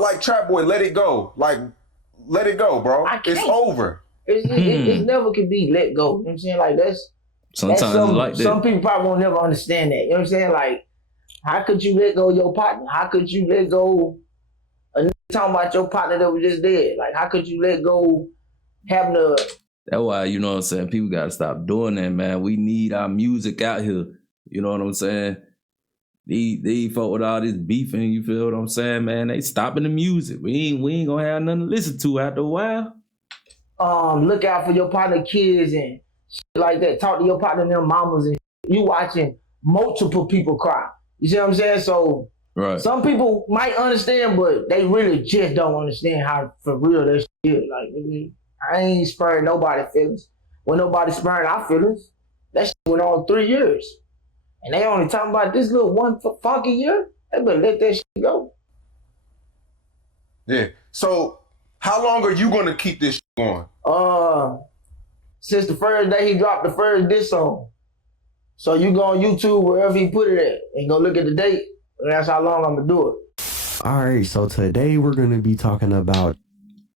Like Trap Boy, let it go. Like, let it go, bro. It's over. It never can be let go. You know what I'm saying? Like that's some people probably won't never understand that. You know what I'm saying? Like, how could you let go of your partner? How could you let go of talking about your partner that was just dead? Like, how could you let go having a... That's why, you know what I'm saying, people gotta stop doing that, man. We need our music out here. You know what I'm saying? These folk with all this beefing, you feel what I'm saying, man? They stopping the music. We ain't gonna have nothing to listen to after a while. Look out for your partner kids and shit like that. Talk to your partner and their mamas, and you watching multiple people cry. You see what I'm saying? So right. Some people might understand, but they really just don't understand how for real that shit is. Like, I ain't sparing nobody's feelings. When nobody sparing our feelings, that shit went on 3 years. And they only talking about this little one funky year. They better let that shit go. Yeah. So how long are you gonna keep this shit going? Since the first day he dropped the first diss song. So you go on YouTube, wherever he put it at, and go look at the date, and that's how long I'm gonna do it. All right, so today we're gonna be talking about...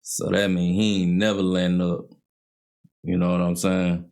So that means he ain't never letting up. You know what I'm saying?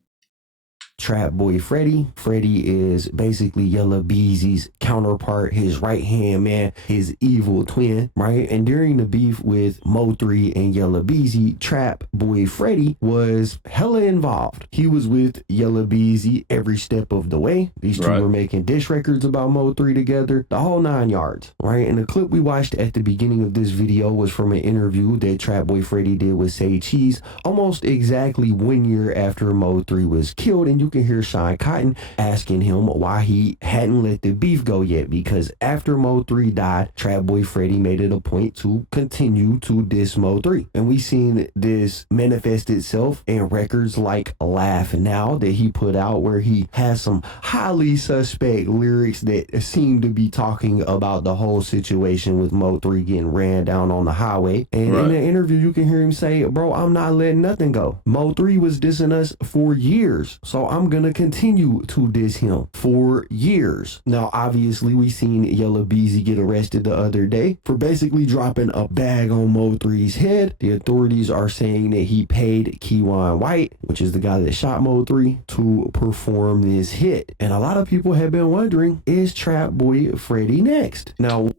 TrapboyFreddy. Freddy is basically Yella Beezy's counterpart, his right-hand man, his evil twin, right? And during the beef with Mo3 and Yella Beezy, TrapboyFreddy was hella involved. He was with Yella Beezy every step of the way. These two were making diss records about Mo3 together, the whole 9 yards, right? And the clip we watched at the beginning of this video was from an interview that TrapboyFreddy did with Say Cheese almost exactly 1 year after Mo3 was killed, and you can hear Sean Cotton asking him why he hadn't let the beef go yet, because after Mo3 died, TrapboyFreddy made it a point to continue to diss Mo3. And we seen this manifest itself in records like Laugh Now that he put out, where he has some highly suspect lyrics that seem to be talking about the whole situation with Mo3 getting ran down on the highway. And in the interview, you can hear him say, bro, I'm not letting nothing go. Mo3 was dissing us for years, so I'm gonna continue to diss him for years. Now, obviously, we seen Yella Beezy get arrested the other day for basically dropping a bag on Mo3's head. The authorities are saying that he paid Keywan White, which is the guy that shot Mo3, to perform this hit. And a lot of people have been wondering, is TrapboyFreddy next? Now,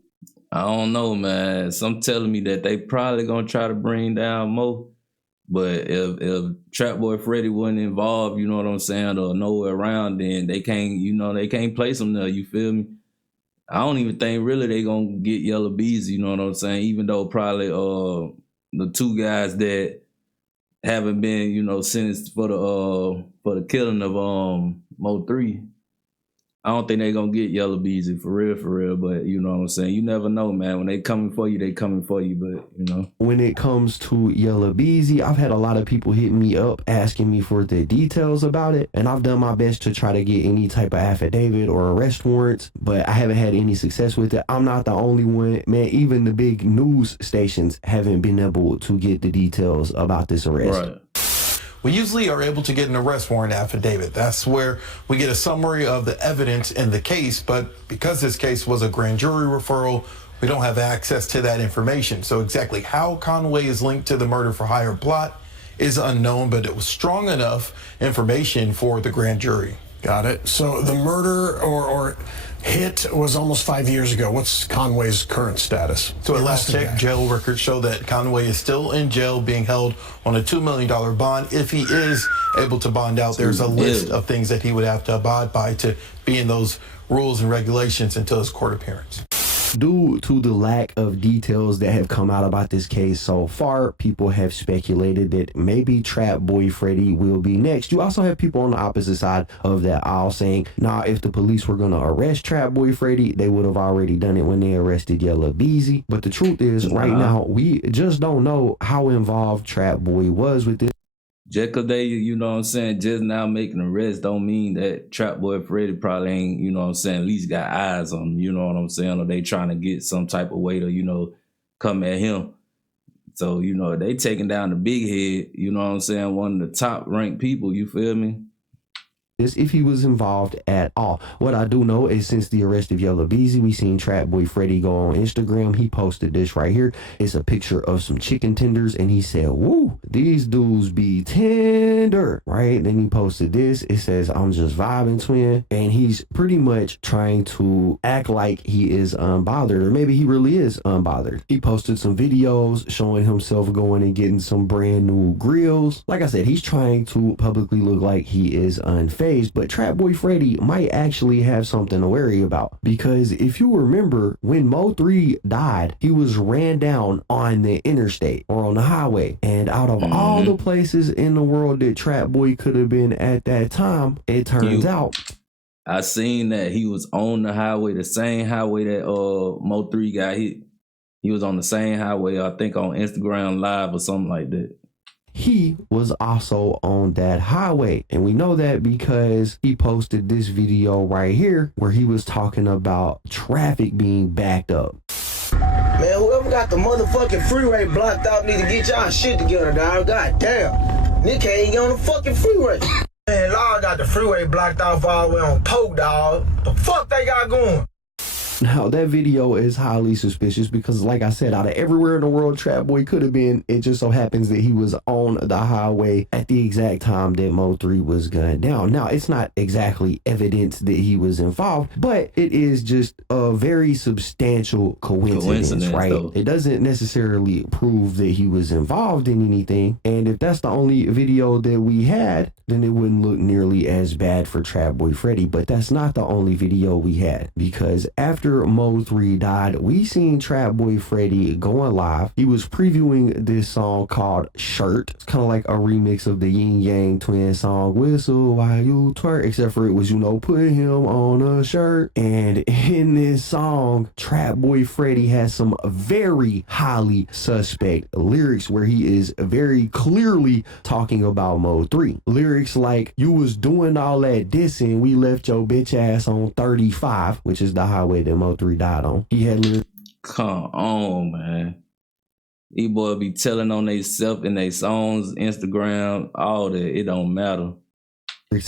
I don't know, man. Some telling me that they probably gonna try to bring down Mo. But if TrapboyFreddy wasn't involved, you know what I'm saying, or nowhere around, then they can't place him there, you feel me? I don't even think really they gonna get Yella Beezy, you know what I'm saying? Even though probably the two guys that haven't been, sentenced for the killing of Mo3, I don't think they gonna get Yella Beezy for real, but you know what I'm saying? You never know, man. When they coming for you, they coming for you, but when it comes to Yella Beezy, I've had a lot of people hit me up asking me for the details about it, and I've done my best to try to get any type of affidavit or arrest warrants, but I haven't had any success with it. I'm not the only one, man. Even the big news stations haven't been able to get the details about this arrest. Right. We usually are able to get an arrest warrant affidavit. That's where we get a summary of the evidence in the case, but because this case was a grand jury referral, we don't have access to that information. So exactly how Conway is linked to the murder for hire plot is unknown, but it was strong enough information for the grand jury. Got it. So the murder or hit was almost 5 years ago. What's Conway's current status? So at last check, jail records show that Conway is still in jail being held on a $2 million bond. If he is able to bond out, there's a list of things that he would have to abide by to be in those rules and regulations until his court appearance. Due to the lack of details that have come out about this case so far, people have speculated that maybe TrapboyFreddy will be next. You also have people on the opposite side of that aisle saying, nah, if the police were going to arrest TrapboyFreddy, they would have already done it when they arrested Yella Beezy. But the truth is, right now, we just don't know how involved Trapboy was with this. Just cause they, you know what I'm saying, just now making arrests don't mean that TrapboyFreddy probably ain't, you know what I'm saying, at least got eyes on him, you know what I'm saying, or they trying to get some type of way to, come at him. So, they taking down the big head, you know what I'm saying, one of the top ranked people, you feel me? this if he was involved at all. What I do know is since the arrest of Yella Beezy, we seen TrapboyFreddy go on Instagram. He posted this right here. It's a picture of some chicken tenders, and he said, "Woo, these dudes be tender," right? Then he posted this. It says, "I'm just vibing, twin," and he's pretty much trying to act like he is unbothered, or maybe he really is unbothered. He posted some videos showing himself going and getting some brand new grills. Like I said, he's trying to publicly look like he is unfazed, but TrapboyFreddy might actually have something to worry about, because if you remember when Mo3 died, he was ran down on the interstate or on the highway, and out of all the places in the world that Trap Boy could have been at that time, it turns out I seen that he was on the highway, the same highway that Mo3 got hit. He was on the same highway, I think on Instagram Live or something like that. He was also on that highway, and we know that because he posted this video right here where he was talking about traffic being backed up. Man, whoever got the motherfucking freeway blocked out need to get y'all shit together, dog. God damn. Nick can't even get on the fucking freeway. Man, Law got the freeway blocked off all the way on Poke, dog. The fuck they got going? Now, that video is highly suspicious because, like I said, out of everywhere in the world Trap Boy could have been, it just so happens that he was on the highway at the exact time that Mo3 was gunned down. Now, it's not exactly evidence that he was involved, but it is just a very substantial coincidence, right? Though. It doesn't necessarily prove that he was involved in anything, and if that's the only video that we had, then it wouldn't look nearly as bad for TrapboyFreddy. But that's not the only video we had, because after Mo3 died, we seen TrapboyFreddy going live. He was previewing this song called Shirt. It's kind of like a remix of the Yin Yang Twin song Whistle While You Twerk, except for it was, you know, put him on a shirt. And in this song, TrapboyFreddy has some very highly suspect lyrics where he is very clearly talking about Mo3. Lyrics like, "You was doing all that dissing, we left your bitch ass on 35, which is the highway that Mo3 died on. He had lyrics. Come on, man. These boys be telling on they self in their songs, Instagram, all that. It don't matter.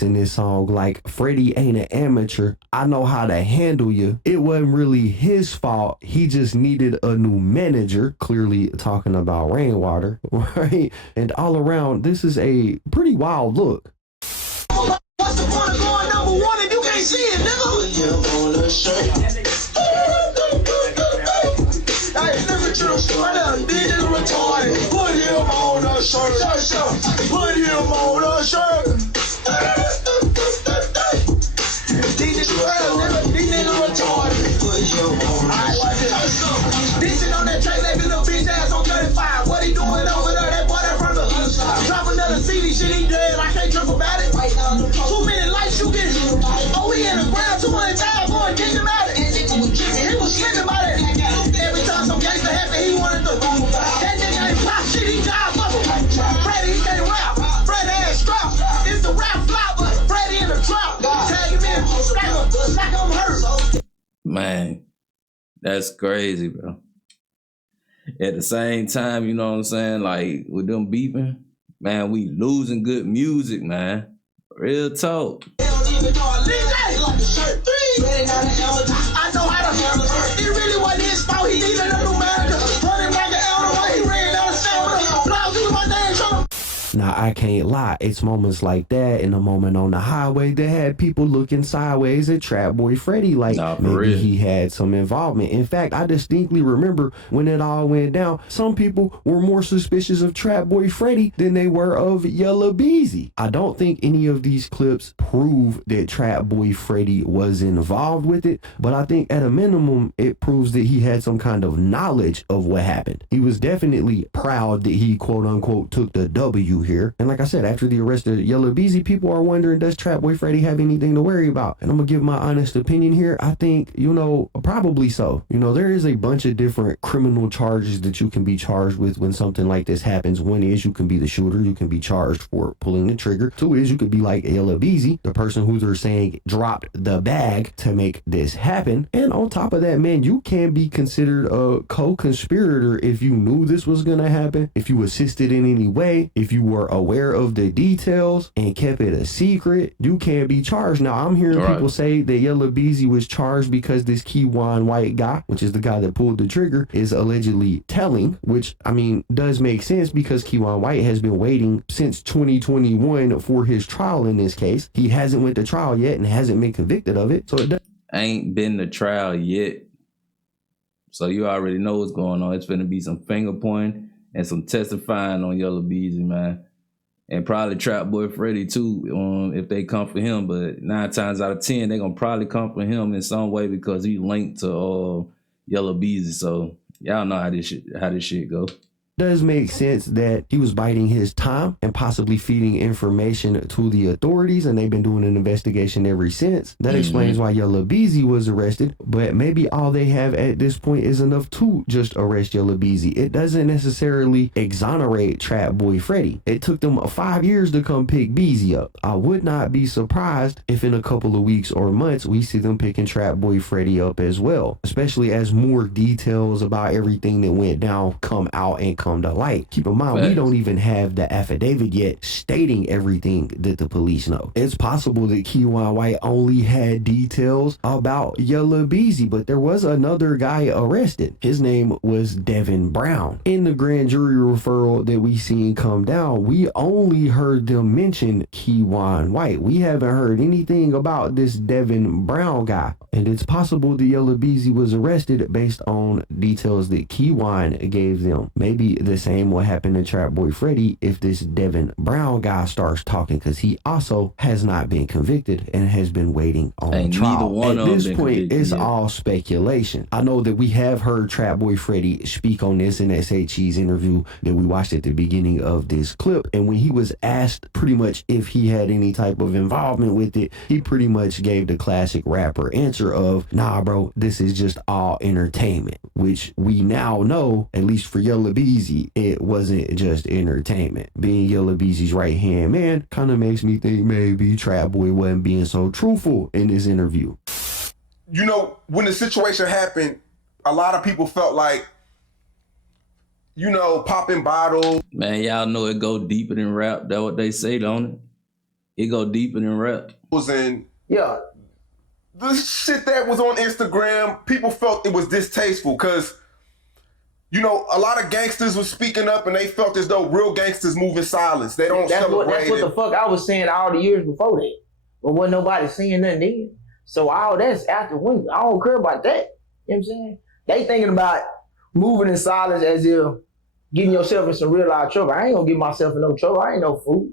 In this song like, "Freddie ain't an amateur, I know how to handle you. It wasn't really his fault, he just needed a new manager," clearly talking about Rainwater, right? And all around, this is a pretty wild look. What's the point of going number one if you can't see it, nigga? Put him on a shirt. Hey, nigga, right now, nigga retarded. Put him on a shirt. Put him on a shirt. These niggas retarded. Put him on a shirt. This shit on that track, that little bitch ass on 35. What he doing over there? That boy that from the drop another CD, shit he dead. I can't trip about it. Too many likes you get. Oh, he in the ground 200 times, boy, kick him out. He was slipping about it. Every time some gangster happened, he wanted to. That nigga ain't pop shit, he died muscle. Freddie, he can't rap. Freddie ass strap. It's the rap flop, but Freddie in the trap. Tag him in, like I'm hurt. Man, that's crazy, bro. At the same time, you know what I'm saying? Like, with them beeping, man, we losing good music, man. Real talk. I know how to handle it. It really wasn't his fault. He needed a new manager. Running like an elder while he ran out of stamina. Blouse through my name trying to. Now, I can't lie, it's moments like that and a moment on the highway that had people looking sideways at TrapboyFreddy like maybe he had some involvement. In fact, I distinctly remember when it all went down, some people were more suspicious of TrapboyFreddy than they were of Yella Beezy. I don't think any of these clips prove that TrapboyFreddy was involved with it, but I think at a minimum, it proves that he had some kind of knowledge of what happened. He was definitely proud that he quote unquote took the W here. And like I said, after the arrest of Yella Beezy, people are wondering, does TrapboyFreddy have anything to worry about? And I'm gonna give my honest opinion here. I think, you know, probably so. You know, there is a bunch of different criminal charges that you can be charged with when something like this happens. One is you can be the shooter, you can be charged for pulling the trigger. Two is you could be like Yella Beezy, the person who they're saying dropped the bag to make this happen. And on top of that, man, you can be considered a co-conspirator if you knew this was gonna happen, if you assisted in any way, if you were aware of the details and kept it a secret, you can't be charged. Now, I'm hearing people say that Yella Beezy was charged because this Keywan White guy, which is the guy that pulled the trigger, is allegedly telling, which, I mean, does make sense because Keywan White has been waiting since 2021 for his trial in this case. He hasn't went to trial yet and hasn't been convicted of it. So it ain't been to trial yet. So you already know what's going on. It's finna be some finger pointing and some testifying on Yella Beezy, man. And probably TrapboyFreddy too, if they come for him. But 9 times out of 10, they gonna probably come for him in some way because he linked to Yella Beezy. So y'all know how this shit go. Does make sense that he was biding his time and possibly feeding information to the authorities, and they've been doing an investigation ever since. That explains why Yella Beezy was arrested, but maybe all they have at this point is enough to just arrest Yella Beezy. It doesn't necessarily exonerate TrapboyFreddy. It took them 5 years to come pick Beezy up. I would not be surprised if in a couple of weeks or months we see them picking TrapboyFreddy up as well, especially as more details about everything that went down come out and come to light. Keep in mind, we don't even have the affidavit yet stating everything that the police know. It's possible that Keywan White only had details about Yella Beezy, but there was another guy arrested. His name was Devin Brown. In the grand jury referral that we seen come down, we only heard them mention Keywan White. We haven't heard anything about this Devin Brown guy, and it's possible that Yella Beezy was arrested based on details that Keywan gave them. Maybe the same will happen to TrapboyFreddy if this Devin Brown guy starts talking, because he also has not been convicted and has been waiting on trial. At this point, it's all speculation. I know that we have heard TrapboyFreddy speak on this in SHE's interview that we watched at the beginning of this clip, and when he was asked pretty much if he had any type of involvement with it, he pretty much gave the classic rapper answer of, nah bro, this is just all entertainment, which we now know, at least for Yella Beezy, it wasn't just entertainment. Being Yella Beezy's right hand man kind of makes me think maybe Trapboy wasn't being so truthful in this interview. You know, when the situation happened, a lot of people felt like, you know, popping bottles. Man, y'all know it go deeper than rap. That's what they say, don't it? It go deeper than rap. And yeah, the shit that was on Instagram, people felt it was distasteful because, you know, a lot of gangsters were speaking up and they felt as though real gangsters move in silence. They don't celebrate. That's what the fuck I was saying all the years before that. But wasn't nobody saying nothing then. So all that's after when I don't care about that. You know what I'm saying? They thinking about moving in silence as if getting yourself in some real life trouble. I ain't gonna get myself in no trouble. I ain't no fool.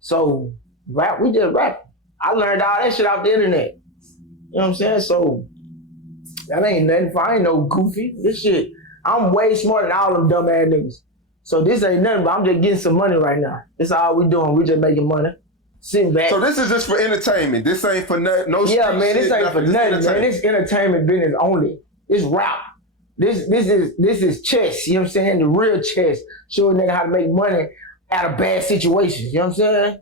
So rap, we just rap. I learned all that shit off the internet. You know what I'm saying? So that ain't nothing. I ain't no goofy. This shit, I'm way smarter than all them dumb ass niggas. So this ain't nothing, but I'm just getting some money right now. That's all we doing. We just making money. Sitting back. So this is just for entertainment. This ain't for no yeah, man, this ain't for nothing, man. This entertainment business only. This rap. This is chess, you know what I'm saying? The real chess. Showing nigga how to make money out of bad situations, you know what I'm saying?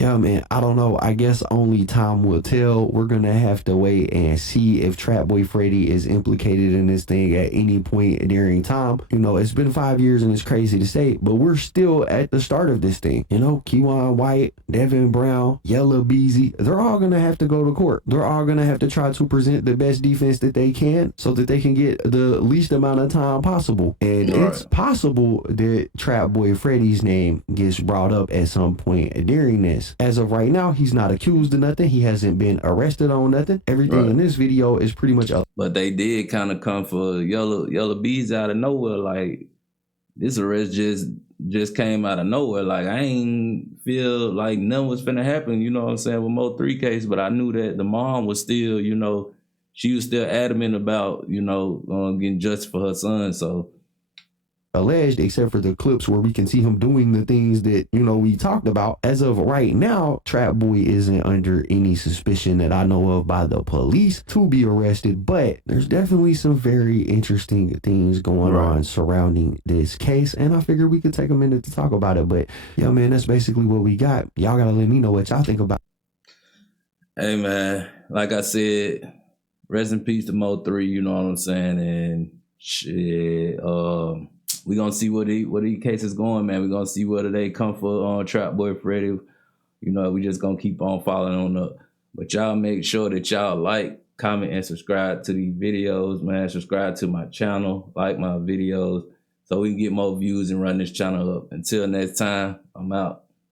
Yeah, man, I don't know. I guess only time will tell. We're going to have to wait and see if TrapboyFreddy is implicated in this thing at any point during time. You know, it's been 5 years and it's crazy to say, but we're still at the start of this thing. You know, Keywan White, Devin Brown, Yella Beezy, they're all going to have to go to court. They're all going to have to try to present the best defense that they can so that they can get the least amount of time possible. And it's possible that TrapboyFreddy's name gets brought up at some point during this. As of right now, he's not accused of nothing. He hasn't been arrested on nothing. Everything in this video is pretty much up. But they did kind of come for Yella Beezy out of nowhere. Like, this arrest just came out of nowhere. Like, I ain't feel like nothing was finna happen, you know what I'm saying, with Mo3 case, but I knew that the mom was still, you know, she was still adamant about, you know, getting justice for her son, so. Alleged, except for the clips where we can see him doing the things that, you know, we talked about. As of right now, Trapboy isn't under any suspicion that I know of by the police to be arrested, but there's definitely some very interesting things going on surrounding this case, and I figured we could take a minute to talk about it. But yeah, man, that's basically what we got. Y'all gotta let me know what y'all think about it. Hey, man, like I said, rest in peace to Mo3, you know what I'm saying, and shit, we gonna see where these cases going, man. We gonna see whether they come for TrapboyFreddy. You know, we just gonna keep on following on up. But y'all make sure that y'all like, comment, and subscribe to these videos, man. Subscribe to my channel, like my videos, so we can get more views and run this channel up. Until next time, I'm out.